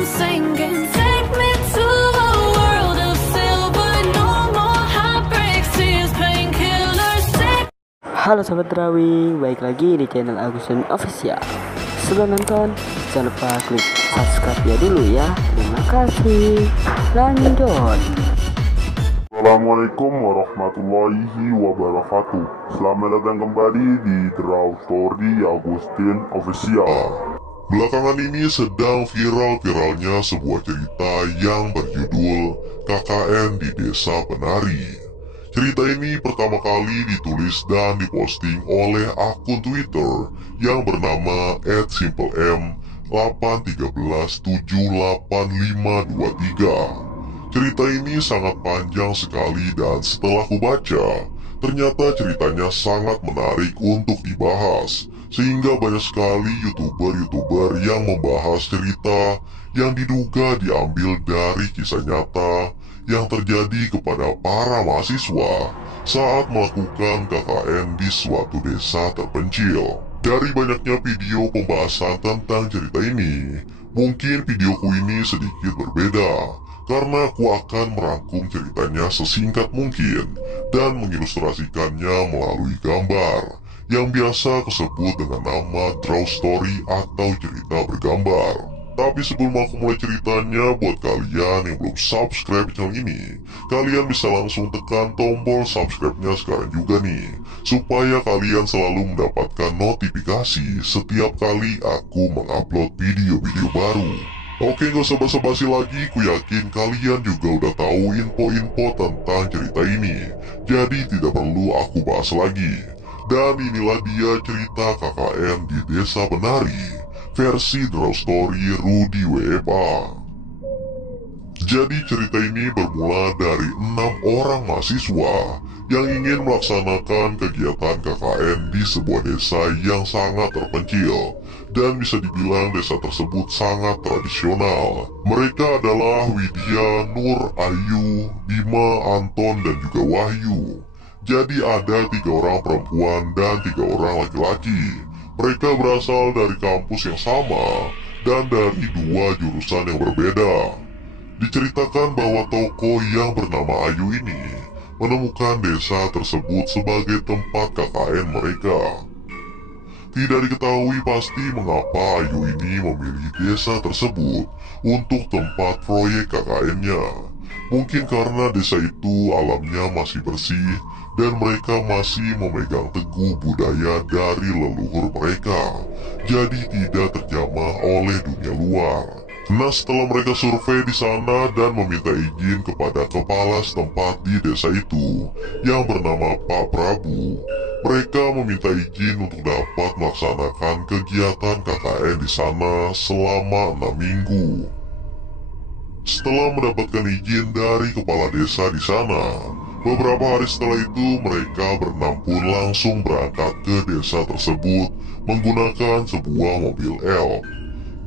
I'm sinking. Take me to a world of silver. No more heartbreaks, tears, painkillers. Halo Sobat Drawi, baik lagi di channel Agustin Official. Sebelum nonton, jangan lupa klik subscribe ya dulu ya. Terima kasih. Lanjut. Assalamualaikum warahmatullahi wabarakatuh. Selamat datang kembali di Draw Story Agustin Official. Belakangan ini sedang viral-viralnya sebuah cerita yang berjudul KKN di Desa Penari. Cerita ini pertama kali ditulis dan diposting oleh akun Twitter yang bernama @simplem813785523. Cerita ini sangat panjang sekali dan setelah kubaca, ternyata ceritanya sangat menarik untuk dibahas. Sehingga banyak sekali YouTuber-YouTuber yang membahas cerita yang diduga diambil dari kisah nyata yang terjadi kepada para mahasiswa saat melakukan KKN di suatu desa terpencil. Dari banyaknya video pembahasan tentang cerita ini, mungkin videoku ini sedikit berbeda karena aku akan merangkum ceritanya sesingkat mungkin dan mengilustrasikannya melalui gambar yang biasa disebut dengan nama draw story atau cerita bergambar. Tapi sebelum aku mulai ceritanya, buat kalian yang belum subscribe channel ini, kalian bisa langsung tekan tombol subscribe-nya sekarang juga nih, supaya kalian selalu mendapatkan notifikasi setiap kali aku mengupload video-video baru. Oke, gak usah basa-basi lagi, ku yakin kalian juga udah tahu info-info tentang cerita ini, jadi tidak perlu aku bahas lagi. Dan inilah dia cerita KKN di Desa Penari, versi Draw Story Rudy WFA. Jadi cerita ini bermula dari 6 orang mahasiswa yang ingin melaksanakan kegiatan KKN di sebuah desa yang sangat terpencil dan bisa dibilang desa tersebut sangat tradisional. Mereka adalah Widya, Nur, Ayu, Bima, Anton, dan juga Wahyu. Jadi ada 3 orang perempuan dan 3 orang laki-laki. Mereka berasal dari kampus yang sama dan dari 2 jurusan yang berbeda. Diceritakan bahwa tokoh yang bernama Ayu ini menemukan desa tersebut sebagai tempat KKN mereka. Tidak diketahui pasti mengapa Ayu ini memilih desa tersebut untuk tempat proyek KKN-nya. Mungkin karena desa itu alamnya masih bersih dan mereka masih memegang teguh budaya dari leluhur mereka, jadi tidak terjamah oleh dunia luar. Nah, setelah mereka survei di sana dan meminta izin kepada kepala setempat di desa itu yang bernama Pak Prabu, mereka meminta izin untuk dapat melaksanakan kegiatan KKN di sana selama 6 minggu. Setelah mendapatkan izin dari kepala desa di sana, beberapa hari setelah itu mereka berenam pun langsung berangkat ke desa tersebut menggunakan sebuah mobil elf.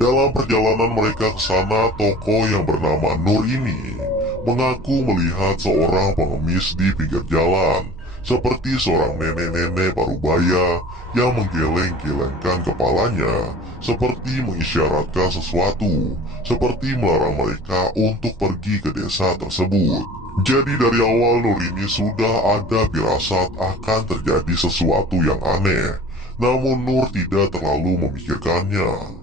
Dalam perjalanan mereka ke sana, tokoh yang bernama Nur ini mengaku melihat seorang pengemis di pinggir jalan, seperti seorang nenek-nenek parubaya yang menggeleng-gelengkan kepalanya, seperti mengisyaratkan sesuatu, seperti melarang mereka untuk pergi ke desa tersebut. Jadi dari awal Nur ini sudah ada firasat akan terjadi sesuatu yang aneh, namun Nur tidak terlalu memikirkannya.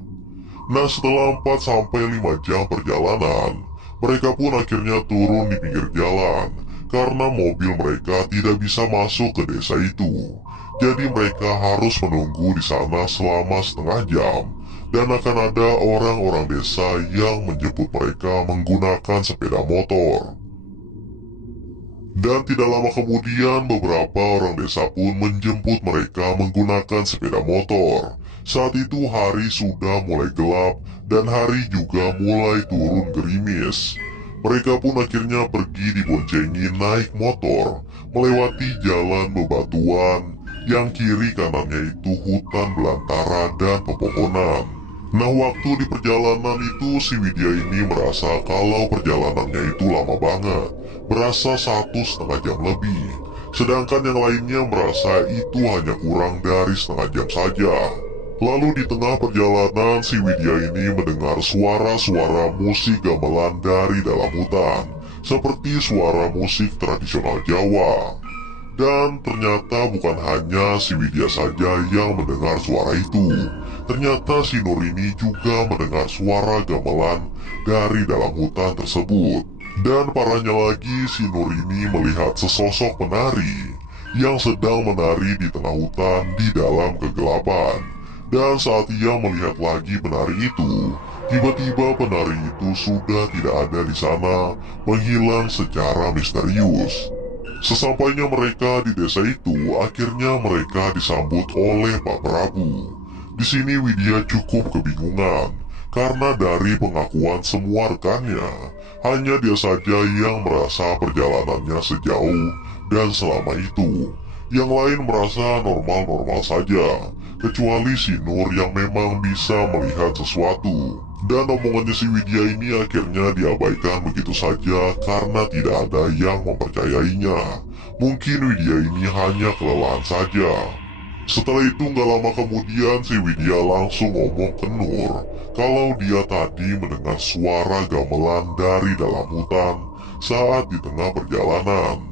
Nah, setelah 4-5 jam perjalanan, mereka pun akhirnya turun di pinggir jalan karena mobil mereka tidak bisa masuk ke desa itu. Jadi mereka harus menunggu di sana selama setengah jam dan akan ada orang-orang desa yang menjemput mereka menggunakan sepeda motor. Dan tidak lama kemudian beberapa orang desa pun menjemput mereka menggunakan sepeda motor. Saat itu hari sudah mulai gelap dan hari juga mulai turun gerimis. Mereka pun akhirnya pergi diboncengi naik motor melewati jalan bebatuan yang kiri kanannya itu hutan belantara dan pepohonan. Nah, waktu di perjalanan itu si Widya ini merasa kalau perjalanannya itu lama banget, berasa 1,5 jam lebih. Sedangkan yang lainnya merasa itu hanya kurang dari setengah jam saja. Lalu di tengah perjalanan si Widya ini mendengar suara-suara musik gamelan dari dalam hutan, seperti suara musik tradisional Jawa. Dan ternyata bukan hanya si Widya saja yang mendengar suara itu. Ternyata si Nur ini juga mendengar suara gamelan dari dalam hutan tersebut. Dan parahnya lagi, si Nur ini melihat sesosok penari yang sedang menari di tengah hutan di dalam kegelapan. Dan saat ia melihat lagi penari itu, tiba-tiba penari itu sudah tidak ada di sana, menghilang secara misterius. Sesampainya mereka di desa itu, akhirnya mereka disambut oleh Pak Prabu. Di sini Widya cukup kebingungan, karena dari pengakuan semua rekannya, hanya dia saja yang merasa perjalanannya sejauh dan selama itu. Yang lain merasa normal-normal saja, kecuali si Nur yang memang bisa melihat sesuatu. Dan omongannya si Widya ini akhirnya diabaikan begitu saja karena tidak ada yang mempercayainya. Mungkin Widya ini hanya kelelahan saja. Setelah itu gak lama kemudian si Widya langsung ngomong ke Nur kalau dia tadi mendengar suara gamelan dari dalam hutan saat di tengah perjalanan.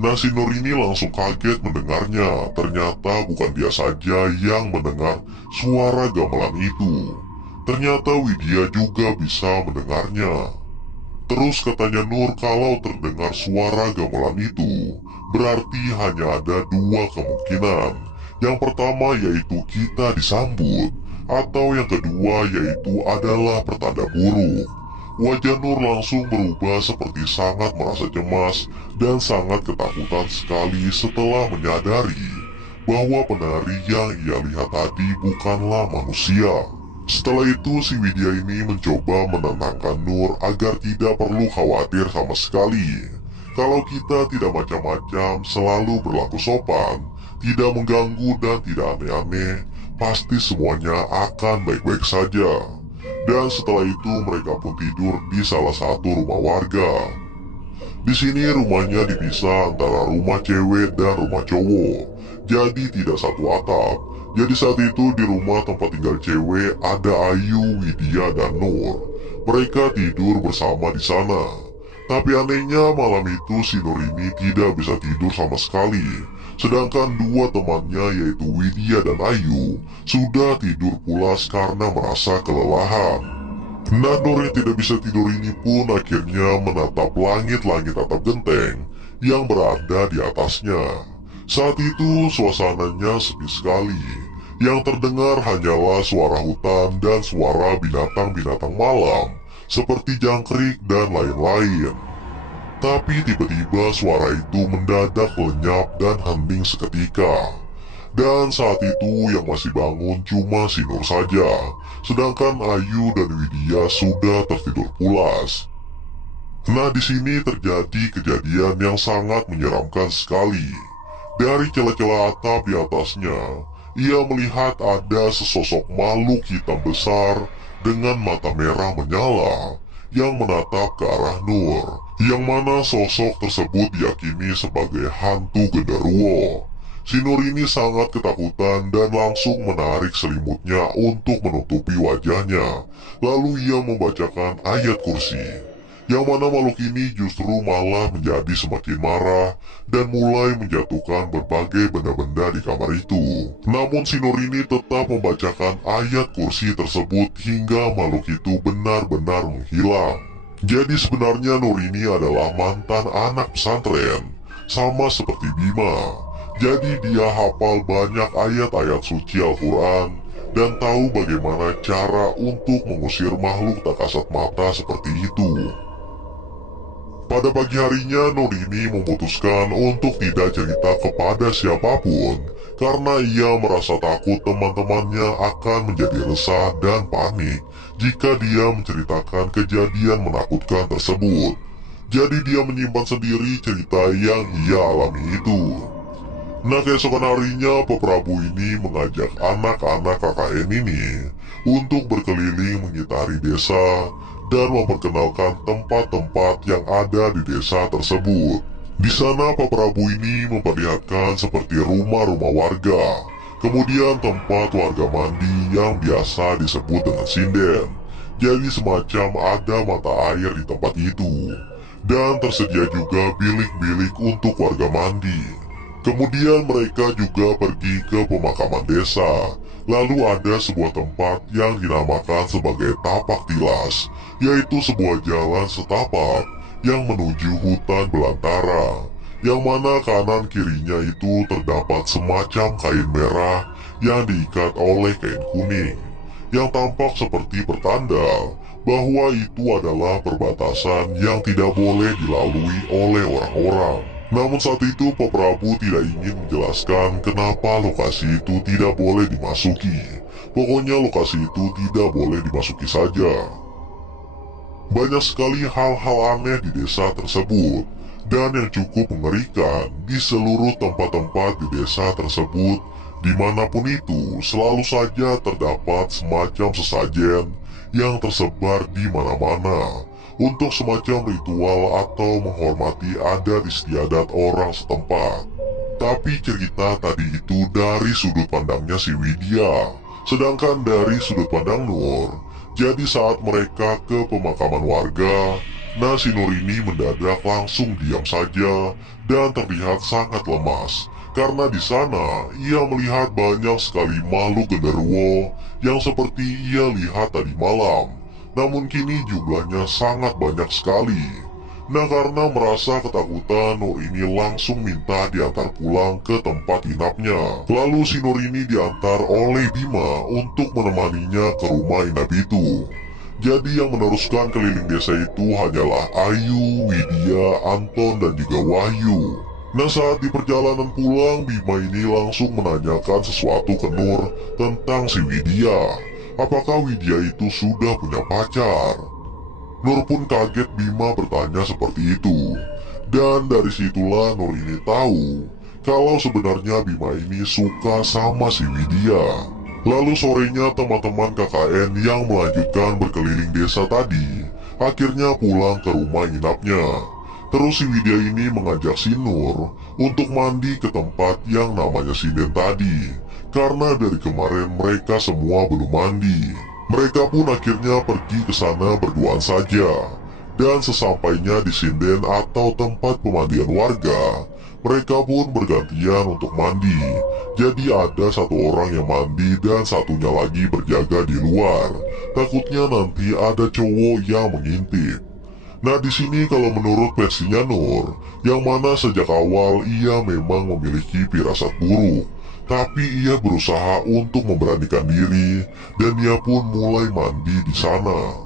Nah, si Nur ini langsung kaget mendengarnya. Ternyata bukan dia saja yang mendengar suara gamelan itu. Ternyata Widya juga bisa mendengarnya. Terus katanya Nur kalau terdengar suara gamelan itu, berarti hanya ada dua kemungkinan. Yang pertama yaitu kita disambut, atau yang kedua yaitu adalah pertanda buruk. Wajah Nur langsung berubah seperti sangat merasa cemas dan sangat ketakutan sekali setelah menyadari bahwa penari yang ia lihat tadi bukanlah manusia. Setelah itu si Widya ini mencoba menenangkan Nur agar tidak perlu khawatir sama sekali. Kalau kita tidak macam-macam, selalu berlaku sopan, tidak mengganggu dan tidak aneh-aneh, pasti semuanya akan baik-baik saja. Dan setelah itu mereka pun tidur di salah satu rumah warga. Di sini rumahnya dipisah antara rumah cewek dan rumah cowok, jadi tidak satu atap. Jadi saat itu di rumah tempat tinggal cewek ada Ayu, Widya, dan Nur. Mereka tidur bersama di sana. Tapi anehnya malam itu si Nur ini tidak bisa tidur sama sekali. Sedangkan dua temannya yaitu Widya dan Ayu sudah tidur pulas karena merasa kelelahan. Nah, Nur yang tidak bisa tidur ini pun akhirnya menatap langit-langit atap genteng yang berada di atasnya. Saat itu suasananya sepi sekali. Yang terdengar hanyalah suara hutan dan suara binatang-binatang malam seperti jangkrik dan lain-lain. Tapi tiba-tiba suara itu mendadak lenyap dan hening seketika. Dan saat itu yang masih bangun cuma si Nur saja, sedangkan Ayu dan Widya sudah tertidur pulas. Nah, di sini terjadi kejadian yang sangat menyeramkan sekali. Dari celah-celah atap di atasnya, ia melihat ada sesosok makhluk hitam besar dengan mata merah menyala yang menatap ke arah Nur, yang mana sosok tersebut diyakini sebagai hantu genderuwo. Si Nur ini sangat ketakutan dan langsung menarik selimutnya untuk menutupi wajahnya. Lalu ia membacakan ayat kursi, yang mana makhluk ini justru malah menjadi semakin marah dan mulai menjatuhkan berbagai benda-benda di kamar itu. Namun si Nur ini tetap membacakan ayat kursi tersebut hingga makhluk itu benar-benar menghilang. Jadi sebenarnya Nur ini adalah mantan anak pesantren, sama seperti Bima. Jadi dia hafal banyak ayat-ayat suci Al-Quran dan tahu bagaimana cara untuk mengusir makhluk tak kasat mata seperti itu. Pada pagi harinya Nur ini memutuskan untuk tidak cerita kepada siapapun karena ia merasa takut teman-temannya akan menjadi resah dan panik jika dia menceritakan kejadian menakutkan tersebut. Jadi dia menyimpan sendiri cerita yang ia alami itu. Nah, keesokan harinya Pak Prabu ini mengajak anak-anak KKN ini untuk berkeliling mengitari desa dan memperkenalkan tempat-tempat yang ada di desa tersebut. Di sana Pak Prabu ini memperlihatkan seperti rumah-rumah warga Kemudian tempat warga mandi yang biasa disebut dengan sinden. Jadi semacam ada mata air di tempat itu. Dan tersedia juga bilik-bilik untuk warga mandi. Kemudian mereka juga pergi ke pemakaman desa. Lalu ada sebuah tempat yang dinamakan sebagai tapak tilas, yaitu sebuah jalan setapak yang menuju hutan belantara, yang mana kanan kirinya itu terdapat semacam kain merah yang diikat oleh kain kuning, yang tampak seperti pertanda bahwa itu adalah perbatasan yang tidak boleh dilalui oleh orang-orang. Namun saat itu Pak Prabu tidak ingin menjelaskan kenapa lokasi itu tidak boleh dimasuki. Pokoknya lokasi itu tidak boleh dimasuki saja. Banyak sekali hal-hal aneh di desa tersebut, dan yang cukup mengerikan, di seluruh tempat-tempat di desa tersebut, dimanapun itu, selalu saja terdapat semacam sesajen yang tersebar di mana-mana untuk semacam ritual atau menghormati adat istiadat orang setempat. Tapi cerita tadi itu dari sudut pandangnya si Widya, sedangkan dari sudut pandang Nur, jadi saat mereka ke pemakaman warga, nah si Nur ini mendadak langsung diam saja dan terlihat sangat lemas. Karena di sana ia melihat banyak sekali makhluk genderuwo yang seperti ia lihat tadi malam. Namun kini jumlahnya sangat banyak sekali. Nah karena merasa ketakutan, Nur ini langsung minta diantar pulang ke tempat inapnya. Lalu si Nur ini diantar oleh Bima untuk menemaninya ke rumah inap itu. Jadi yang meneruskan keliling desa itu hanyalah Ayu, Widya, Anton, dan juga Wahyu. Nah saat di perjalanan pulang, Bima ini langsung menanyakan sesuatu ke Nur tentang si Widya. Apakah Widya itu sudah punya pacar? Nur pun kaget Bima bertanya seperti itu. Dan dari situlah Nur ini tahu kalau sebenarnya Bima ini suka sama si Widya. Lalu sorenya teman-teman KKN yang melanjutkan berkeliling desa tadi akhirnya pulang ke rumah inapnya. Terus si Widya ini mengajak si Nur untuk mandi ke tempat yang namanya sinden tadi. Karena dari kemarin mereka semua belum mandi. Mereka pun akhirnya pergi ke sana berduaan saja. Dan sesampainya di sinden atau tempat pemandian warga, mereka pun bergantian untuk mandi. Jadi ada satu orang yang mandi dan satunya lagi berjaga di luar. Takutnya nanti ada cowok yang mengintip. Nah di sini kalau menurut versinya Nur, yang mana sejak awal ia memang memiliki firasat buruk, tapi ia berusaha untuk memberanikan diri dan ia pun mulai mandi di sana.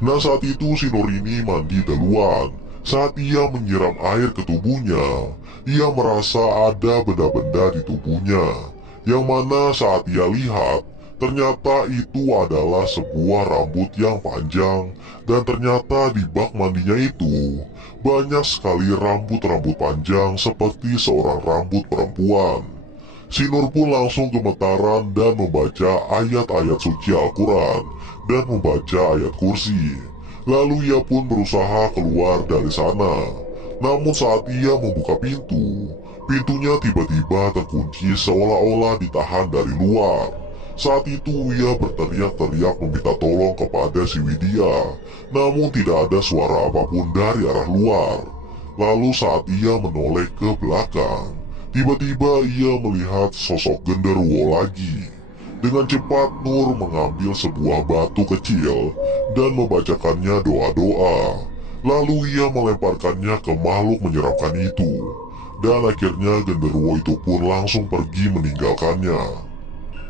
Nah saat itu si Nur ini mandi duluan. Saat ia menyiram air ke tubuhnya, ia merasa ada benda-benda di tubuhnya, yang mana saat ia lihat, ternyata itu adalah sebuah rambut yang panjang. Dan ternyata di bak mandinya itu banyak sekali rambut-rambut panjang seperti seorang rambut perempuan. Si Nur pun langsung gemetaran dan membaca ayat-ayat suci Al-Quran dan membaca ayat kursi. Lalu ia pun berusaha keluar dari sana. Namun saat ia membuka pintu, pintunya tiba-tiba terkunci seolah-olah ditahan dari luar. Saat itu ia berteriak-teriak meminta tolong kepada si Widya, namun tidak ada suara apapun dari arah luar. Lalu saat ia menoleh ke belakang, tiba-tiba ia melihat sosok genderuwo lagi. Dengan cepat Nur mengambil sebuah batu kecil dan membacakannya doa-doa. Lalu ia melemparkannya ke makhluk menyeramkan itu. Dan akhirnya genderuwo itu pun langsung pergi meninggalkannya.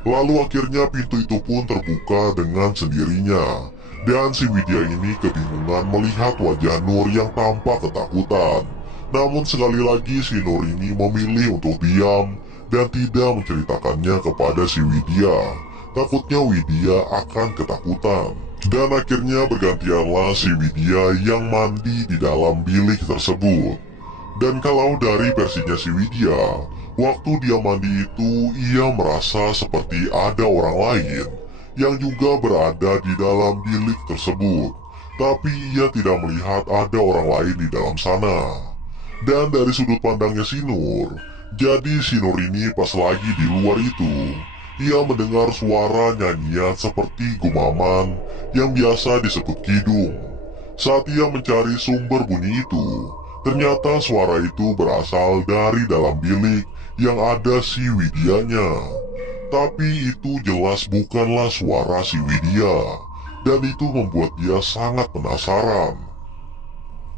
Lalu akhirnya pintu itu pun terbuka dengan sendirinya. Dan si Widya ini kebingungan melihat wajah Nur yang tampak ketakutan. Namun sekali lagi si Nur ini memilih untuk diam dan tidak menceritakannya kepada si Widya. Takutnya Widya akan ketakutan. Dan akhirnya bergantianlah si Widya yang mandi di dalam bilik tersebut. Dan kalau dari versinya si Widya, waktu dia mandi itu ia merasa seperti ada orang lain yang juga berada di dalam bilik tersebut. Tapi ia tidak melihat ada orang lain di dalam sana. Dan dari sudut pandangnya si Nur, Jadi si Nur ini pas lagi di luar itu, ia mendengar suara nyanyian seperti gumaman yang biasa disebut kidung. Saat ia mencari sumber bunyi itu, ternyata suara itu berasal dari dalam bilik yang ada si Widyanya. Tapi itu jelas bukanlah suara si Widya, dan itu membuat dia sangat penasaran.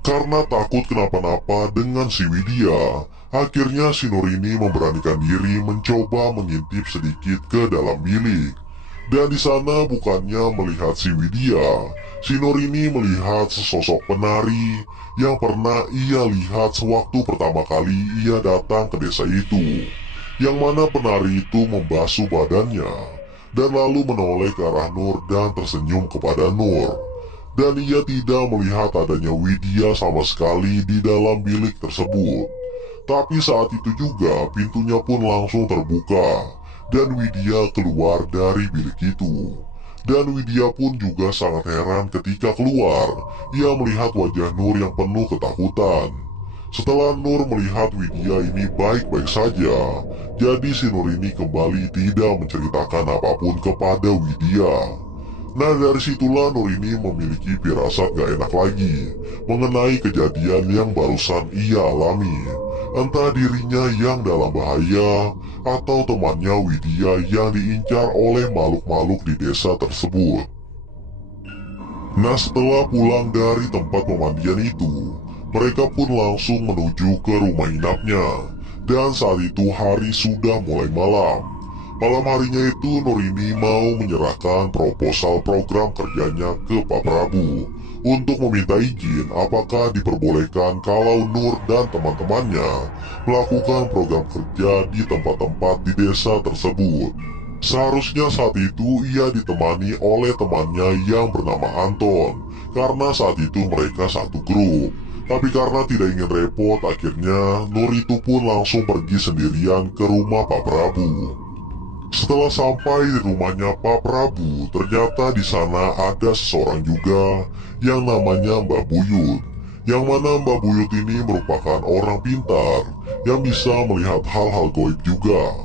Karena takut kenapa-napa dengan si Widya, akhirnya si Nur ini memberanikan diri mencoba mengintip sedikit ke dalam bilik. Dan di sana bukannya melihat si Widya, si Nur ini melihat sesosok penari yang pernah ia lihat sewaktu pertama kali ia datang ke desa itu. Yang mana penari itu membasuh badannya dan lalu menoleh ke arah Nur dan tersenyum kepada Nur. Dan ia tidak melihat adanya Widya sama sekali di dalam bilik tersebut. Tapi saat itu juga pintunya pun langsung terbuka dan Widya keluar dari bilik itu. Dan Widya pun juga sangat heran ketika keluar. Ia melihat wajah Nur yang penuh ketakutan. Setelah Nur melihat Widya ini baik-baik saja, jadi si Nur ini kembali tidak menceritakan apapun kepada Widya. Nah dari situlah Nur ini memiliki firasat gak enak lagi mengenai kejadian yang barusan ia alami. Entah dirinya yang dalam bahaya atau temannya Widya yang diincar oleh makhluk-makhluk di desa tersebut. Nah setelah pulang dari tempat pemandian itu, mereka pun langsung menuju ke rumah inapnya. Dan saat itu hari sudah mulai malam. Malam harinya itu Nur ini mau menyerahkan proposal program kerjanya ke Pak Prabu untuk meminta izin apakah diperbolehkan kalau Nur dan teman-temannya melakukan program kerja di tempat-tempat di desa tersebut. Seharusnya saat itu ia ditemani oleh temannya yang bernama Anton, karena saat itu mereka satu grup. Tapi karena tidak ingin repot, akhirnya Nur itu pun langsung pergi sendirian ke rumah Pak Prabu. Setelah sampai di rumahnya Pak Prabu, ternyata di sana ada seseorang juga yang namanya Mbak Buyut. Yang mana Mbak Buyut ini merupakan orang pintar yang bisa melihat hal-hal gaib juga.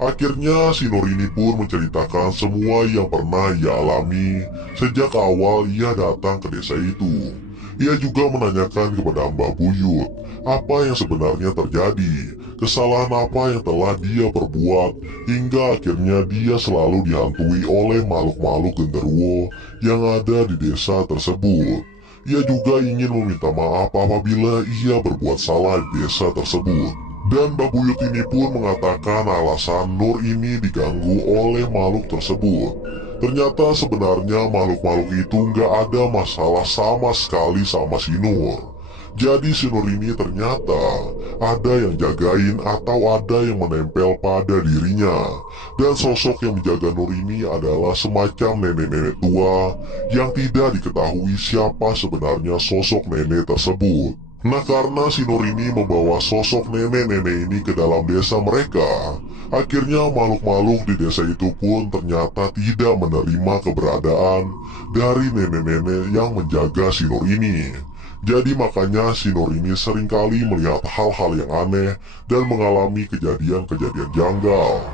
Akhirnya si Nur ini pun menceritakan semua yang pernah ia alami sejak awal ia datang ke desa itu. Ia juga menanyakan kepada Mbak Buyut apa yang sebenarnya terjadi, kesalahan apa yang telah dia perbuat, hingga akhirnya dia selalu dihantui oleh makhluk-makhluk genderuwo yang ada di desa tersebut. Ia juga ingin meminta maaf apabila ia berbuat salah di desa tersebut. Dan Mbak Buyut ini pun mengatakan alasan Nur ini diganggu oleh makhluk tersebut. Ternyata sebenarnya makhluk-makhluk itu nggak ada masalah sama sekali sama si Nur. Jadi si Nur ini ternyata ada yang jagain atau ada yang menempel pada dirinya. Dan sosok yang menjaga Nur ini adalah semacam nenek-nenek tua yang tidak diketahui siapa sebenarnya sosok nenek tersebut. Nah karena si Nur ini membawa sosok nenek-nenek ini ke dalam desa mereka, akhirnya makhluk-makhluk di desa itu pun ternyata tidak menerima keberadaan dari nenek-nenek yang menjaga si Nur ini. Jadi makanya si Nur ini seringkali melihat hal-hal yang aneh dan mengalami kejadian-kejadian janggal.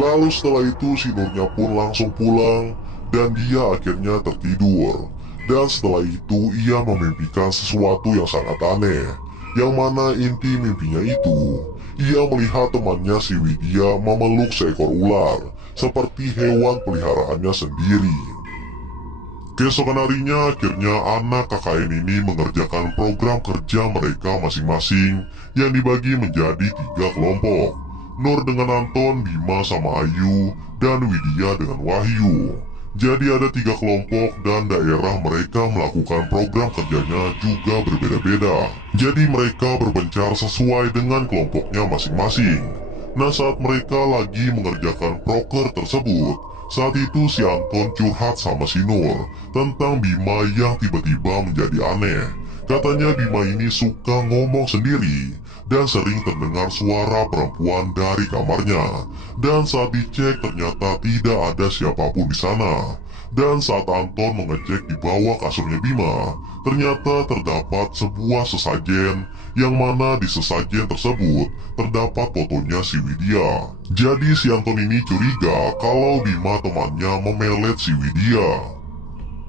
Lalu setelah itu si Nurnya pun langsung pulang dan dia akhirnya tertidur. Dan setelah itu ia memimpikan sesuatu yang sangat aneh. Yang mana inti mimpinya itu, ia melihat temannya si Widya memeluk seekor ular seperti hewan peliharaannya sendiri. Keesokan harinya akhirnya anak KKN ini mengerjakan program kerja mereka masing-masing yang dibagi menjadi 3 kelompok. Nur dengan Anton, Bima sama Ayu, dan Widya dengan Wahyu. Jadi ada 3 kelompok dan daerah mereka melakukan program kerjanya juga berbeda-beda. Jadi mereka berpencar sesuai dengan kelompoknya masing-masing. Nah saat mereka lagi mengerjakan proker tersebut, saat itu si Anton curhat sama si Nur tentang Bima yang tiba-tiba menjadi aneh. Katanya Bima ini suka ngomong sendiri dan sering terdengar suara perempuan dari kamarnya. Dan saat dicek ternyata tidak ada siapapun di sana. Dan saat Anton mengecek di bawah kasurnya Bima, ternyata terdapat sebuah sesajen yang mana di sesajen tersebut terdapat fotonya si Widya. Jadi si Anton ini curiga kalau Bima temannya memelet si Widya.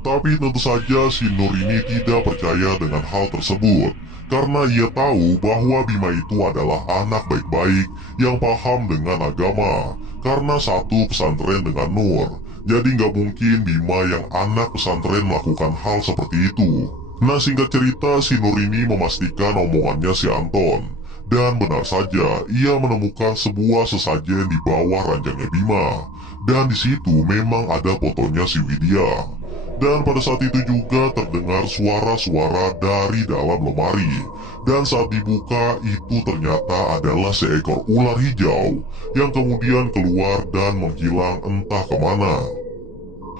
Tapi tentu saja si Nur ini tidak percaya dengan hal tersebut, karena ia tahu bahwa Bima itu adalah anak baik-baik yang paham dengan agama, karena satu pesantren dengan Nur. Jadi nggak mungkin Bima yang anak pesantren melakukan hal seperti itu. Nah, singkat cerita, si Nur ini memastikan omongannya si Anton. Dan benar saja, ia menemukan sebuah sesajen di bawah ranjangnya Bima. Dan di situ memang ada fotonya si Widya. Dan pada saat itu juga terdengar suara-suara dari dalam lemari. Dan saat dibuka itu ternyata adalah seekor ular hijau yang kemudian keluar dan menghilang entah kemana.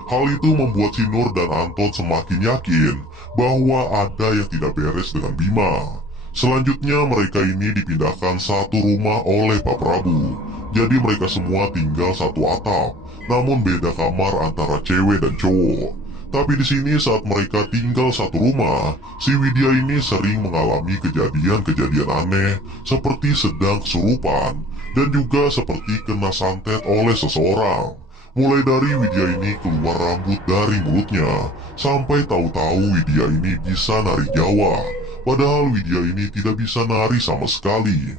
Hal itu membuat si Nur dan Anton semakin yakin bahwa ada yang tidak beres dengan Bima. Selanjutnya mereka ini dipindahkan satu rumah oleh Pak Prabu. Jadi mereka semua tinggal satu atap, namun beda kamar antara cewek dan cowok. Tapi di sini saat mereka tinggal satu rumah, si Widya ini sering mengalami kejadian-kejadian aneh seperti sedang kesurupan dan juga seperti kena santet oleh seseorang. Mulai dari Widya ini keluar rambut dari mulutnya, sampai tahu-tahu Widya ini bisa nari Jawa. Padahal Widya ini tidak bisa nari sama sekali.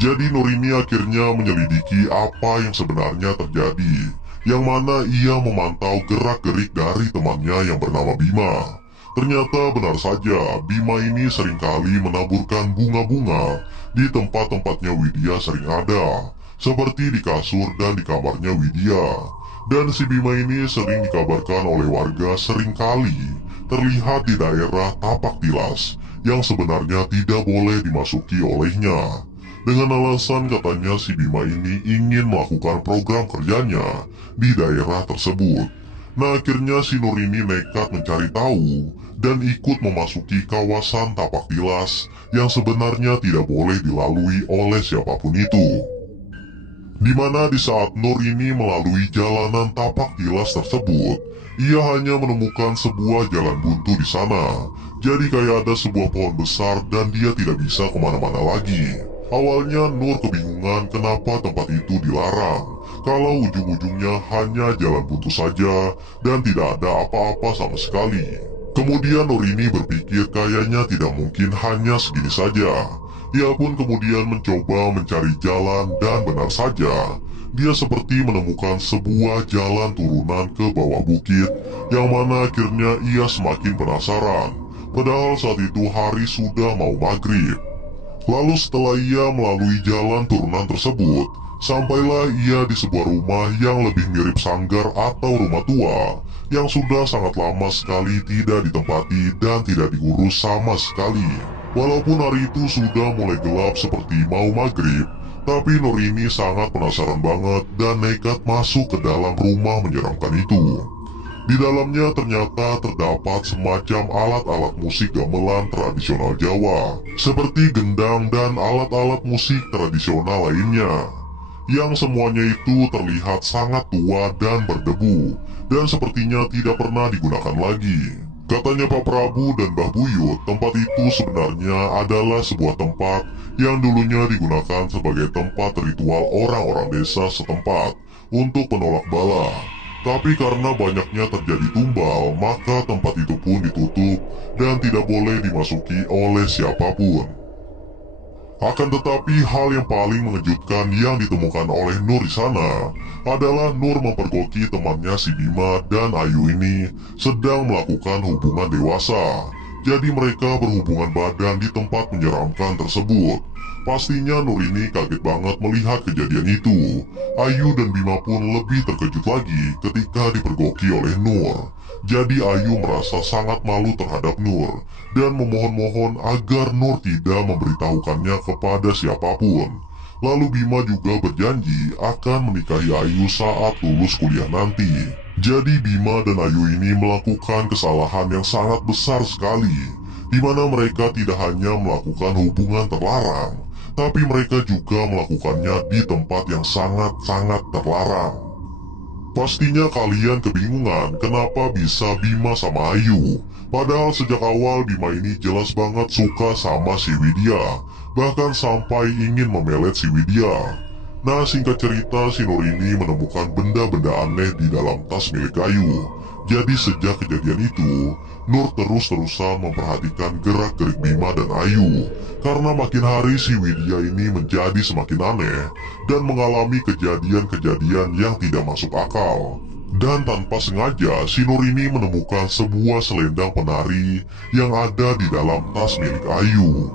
Jadi Nur ini akhirnya menyelidiki apa yang sebenarnya terjadi, yang mana ia memantau gerak-gerik dari temannya yang bernama Bima. Ternyata benar saja, Bima ini seringkali menaburkan bunga-bunga di tempat-tempatnya Widya sering ada, seperti di kasur dan di kamarnya Widya. Dan si Bima ini sering dikabarkan oleh warga seringkali terlihat di daerah tapak tilas yang sebenarnya tidak boleh dimasuki olehnya. Dengan alasan katanya si Bima ini ingin melakukan program kerjanya di daerah tersebut. Nah, akhirnya si Nur ini nekat mencari tahu dan ikut memasuki kawasan tapak tilas yang sebenarnya tidak boleh dilalui oleh siapapun itu. Dimana di saat Nur ini melalui jalanan tapak tilas tersebut, ia hanya menemukan sebuah jalan buntu di sana. Jadi kayak ada sebuah pohon besar dan dia tidak bisa kemana-mana lagi. Awalnya Nur kebingungan kenapa tempat itu dilarang, kalau ujung-ujungnya hanya jalan buntu saja dan tidak ada apa-apa sama sekali. Kemudian Nur ini berpikir kayaknya tidak mungkin hanya segini saja. Ia pun kemudian mencoba mencari jalan dan benar saja, dia seperti menemukan sebuah jalan turunan ke bawah bukit, yang mana akhirnya ia semakin penasaran. Padahal saat itu hari sudah mau maghrib. Lalu setelah ia melalui jalan turunan tersebut, sampailah ia di sebuah rumah yang lebih mirip sanggar atau rumah tua, yang sudah sangat lama sekali tidak ditempati dan tidak diurus sama sekali. Walaupun hari itu sudah mulai gelap seperti mau maghrib, tapi Nur ini sangat penasaran banget dan nekat masuk ke dalam rumah menyeramkan itu. Di dalamnya ternyata terdapat semacam alat-alat musik gamelan tradisional Jawa, seperti gendang dan alat-alat musik tradisional lainnya, yang semuanya itu terlihat sangat tua dan berdebu, dan sepertinya tidak pernah digunakan lagi. Katanya Pak Prabu dan Mbah Buyut, tempat itu sebenarnya adalah sebuah tempat yang dulunya digunakan sebagai tempat ritual orang-orang desa setempat untuk penolak bala. Tapi karena banyaknya terjadi tumbal, maka tempat itu pun ditutup dan tidak boleh dimasuki oleh siapapun. Akan tetapi hal yang paling mengejutkan yang ditemukan oleh Nur di sana adalah Nur mempergoki temannya si Bima dan Ayu ini sedang melakukan hubungan dewasa. Jadi mereka berhubungan badan di tempat menyeramkan tersebut. Pastinya Nur ini kaget banget melihat kejadian itu. Ayu dan Bima pun lebih terkejut lagi ketika dipergoki oleh Nur. Jadi Ayu merasa sangat malu terhadap Nur dan memohon-mohon agar Nur tidak memberitahukannya kepada siapapun. Lalu Bima juga berjanji akan menikahi Ayu saat lulus kuliah nanti. Jadi Bima dan Ayu ini melakukan kesalahan yang sangat besar sekali, di mana mereka tidak hanya melakukan hubungan terlarang, tapi mereka juga melakukannya di tempat yang sangat-sangat terlarang. Pastinya kalian kebingungan kenapa bisa Bima sama Ayu. Padahal sejak awal Bima ini jelas banget suka sama si Widya, bahkan sampai ingin memelet si Widya. Nah, singkat cerita, si Nur ini menemukan benda-benda aneh di dalam tas milik Ayu. Jadi sejak kejadian itu, Nur terus-terusan memperhatikan gerak-gerik Bima dan Ayu. Karena makin hari si Widya ini menjadi semakin aneh dan mengalami kejadian-kejadian yang tidak masuk akal. Dan tanpa sengaja, si Nur ini menemukan sebuah selendang penari yang ada di dalam tas milik Ayu.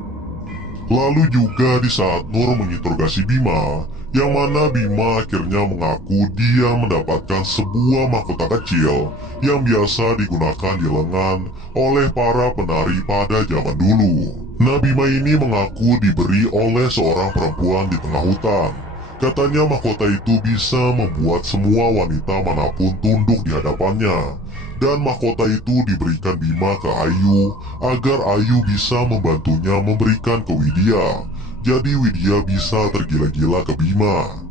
Lalu juga di saat Nur menginterogasi Bima, yang mana Bima akhirnya mengaku dia mendapatkan sebuah mahkota kecil yang biasa digunakan di lengan oleh para penari pada zaman dulu. Nah, Bima ini mengaku diberi oleh seorang perempuan di tengah hutan. Katanya mahkota itu bisa membuat semua wanita manapun tunduk di hadapannya. Dan mahkota itu diberikan Bima ke Ayu agar Ayu bisa membantunya memberikan ke Widya. Jadi Widya bisa tergila-gila ke Bima.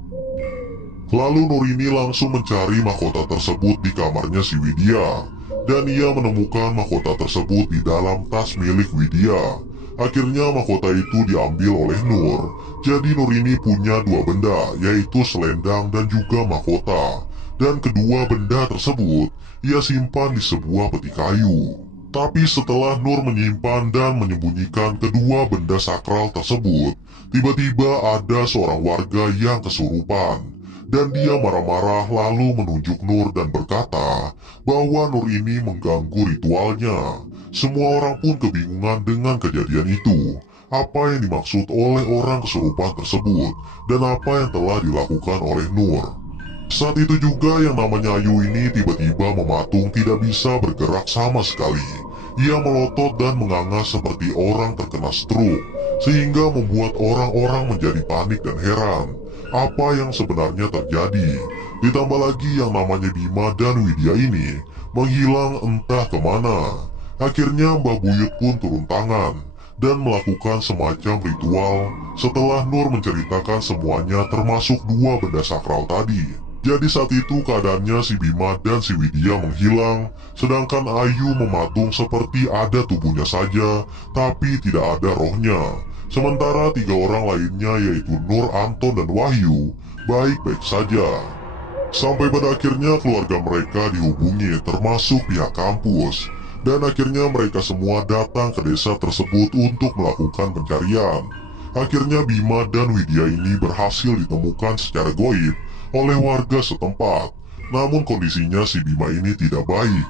Lalu Nur ini langsung mencari mahkota tersebut di kamarnya si Widya. Dan ia menemukan mahkota tersebut di dalam tas milik Widya. Akhirnya mahkota itu diambil oleh Nur. Jadi Nur ini punya dua benda, yaitu selendang dan juga mahkota. Dan kedua benda tersebut ia simpan di sebuah peti kayu. Tapi setelah Nur menyimpan dan menyembunyikan kedua benda sakral tersebut, tiba-tiba ada seorang warga yang kesurupan. Dan dia marah-marah lalu menunjuk Nur dan berkata bahwa Nur ini mengganggu ritualnya. Semua orang pun kebingungan dengan kejadian itu. Apa yang dimaksud oleh orang kesurupan tersebut dan apa yang telah dilakukan oleh Nur. Saat itu juga yang namanya Ayu ini tiba-tiba mematung tidak bisa bergerak sama sekali. Ia melotot dan menganga seperti orang terkena stroke, sehingga membuat orang-orang menjadi panik dan heran. Apa yang sebenarnya terjadi? Ditambah lagi yang namanya Bima dan Widya ini menghilang entah kemana. Akhirnya Mbah Buyut pun turun tangan dan melakukan semacam ritual setelah Nur menceritakan semuanya termasuk dua benda sakral tadi. Jadi saat itu keadaannya si Bima dan si Widya menghilang, sedangkan Ayu mematung seperti ada tubuhnya saja, tapi tidak ada rohnya. Sementara tiga orang lainnya yaitu Nur, Anton, dan Wahyu baik-baik saja. Sampai pada akhirnya keluarga mereka dihubungi termasuk pihak kampus. Dan akhirnya mereka semua datang ke desa tersebut untuk melakukan pencarian. Akhirnya Bima dan Widya ini berhasil ditemukan secara goib oleh warga setempat. Namun kondisinya si Bima ini tidak baik.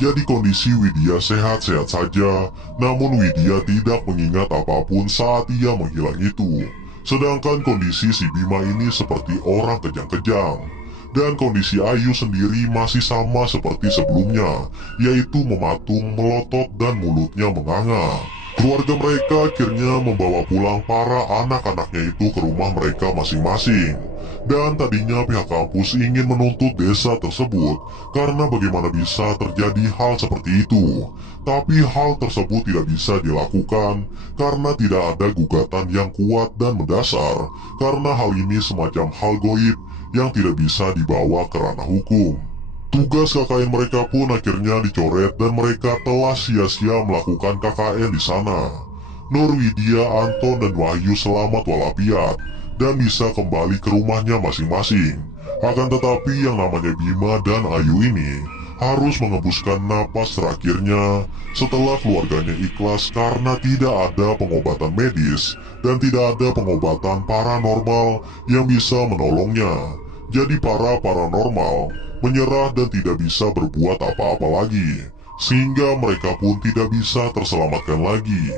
Jadi kondisi Widya sehat-sehat saja, namun Widya tidak mengingat apapun saat ia menghilang itu. Sedangkan kondisi si Bima ini seperti orang kejang-kejang. Dan kondisi Ayu sendiri masih sama seperti sebelumnya, yaitu mematung, melotot, dan mulutnya menganga. Keluarga mereka akhirnya membawa pulang para anak-anaknya itu ke rumah mereka masing-masing. Dan tadinya pihak kampus ingin menuntut desa tersebut karena bagaimana bisa terjadi hal seperti itu. Tapi hal tersebut tidak bisa dilakukan karena tidak ada gugatan yang kuat dan mendasar, karena hal ini semacam hal goib yang tidak bisa dibawa ke ranah hukum. Tugas KKN mereka pun akhirnya dicoret dan mereka telah sia-sia melakukan KKN di sana. Nur, Widya, Anton, dan Wahyu selamat walafiat dan bisa kembali ke rumahnya masing-masing. Akan tetapi yang namanya Bima dan Ayu ini harus mengembuskan napas terakhirnya setelah keluarganya ikhlas karena tidak ada pengobatan medis dan tidak ada pengobatan paranormal yang bisa menolongnya. Jadi para paranormal menyerah dan tidak bisa berbuat apa-apa lagi, sehingga mereka pun tidak bisa terselamatkan lagi.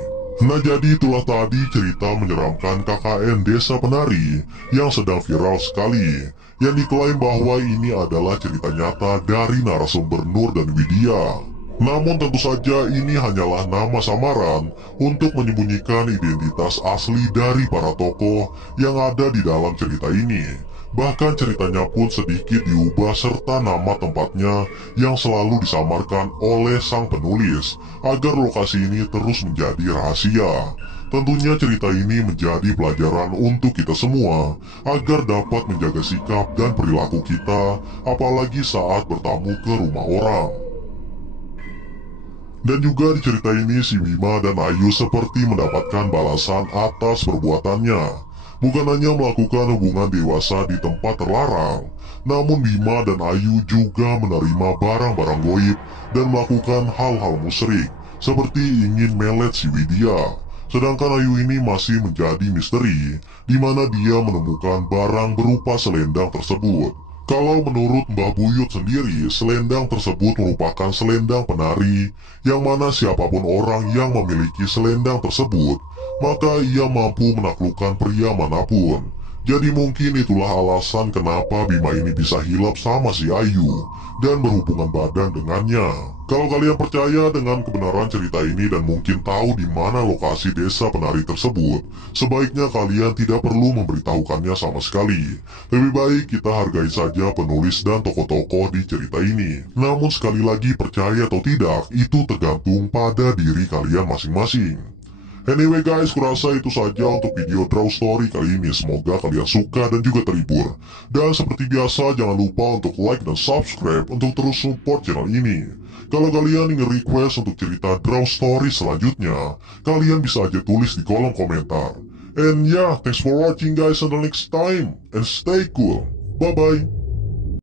Nah, jadi itulah tadi cerita menyeramkan KKN Desa Penari yang sedang viral sekali, yang diklaim bahwa ini adalah cerita nyata dari narasumber Nur dan Widya. Namun tentu saja ini hanyalah nama samaran untuk menyembunyikan identitas asli dari para tokoh yang ada di dalam cerita ini. Bahkan ceritanya pun sedikit diubah serta nama tempatnya yang selalu disamarkan oleh sang penulis agar lokasi ini terus menjadi rahasia. Tentunya cerita ini menjadi pelajaran untuk kita semua agar dapat menjaga sikap dan perilaku kita apalagi saat bertamu ke rumah orang. Dan juga di cerita ini si Bima dan Ayu seperti mendapatkan balasan atas perbuatannya. Bukan hanya melakukan hubungan dewasa di tempat terlarang, namun Bima dan Ayu juga menerima barang-barang goib dan melakukan hal-hal musyrik, seperti ingin melet si Widya. Sedangkan Ayu ini masih menjadi misteri, di mana dia menemukan barang berupa selendang tersebut. Kalau menurut Mbah Buyut sendiri, selendang tersebut merupakan selendang penari, yang mana siapapun orang yang memiliki selendang tersebut, maka ia mampu menaklukkan pria manapun. Jadi mungkin itulah alasan kenapa Bima ini bisa hilap sama si Ayu dan berhubungan badan dengannya. Kalau kalian percaya dengan kebenaran cerita ini dan mungkin tahu di mana lokasi desa penari tersebut, sebaiknya kalian tidak perlu memberitahukannya sama sekali. Lebih baik kita hargai saja penulis dan tokoh-tokoh di cerita ini. Namun sekali lagi, percaya atau tidak, itu tergantung pada diri kalian masing-masing. Anyway guys, kurasa itu saja untuk video Draw Story kali ini. Semoga kalian suka dan juga terhibur. Dan seperti biasa, jangan lupa untuk like dan subscribe untuk terus support channel ini. Kalau kalian ingin request untuk cerita Draw Story selanjutnya, kalian bisa aja tulis di kolom komentar. And yeah, thanks for watching guys, until next time, and stay cool. Bye bye.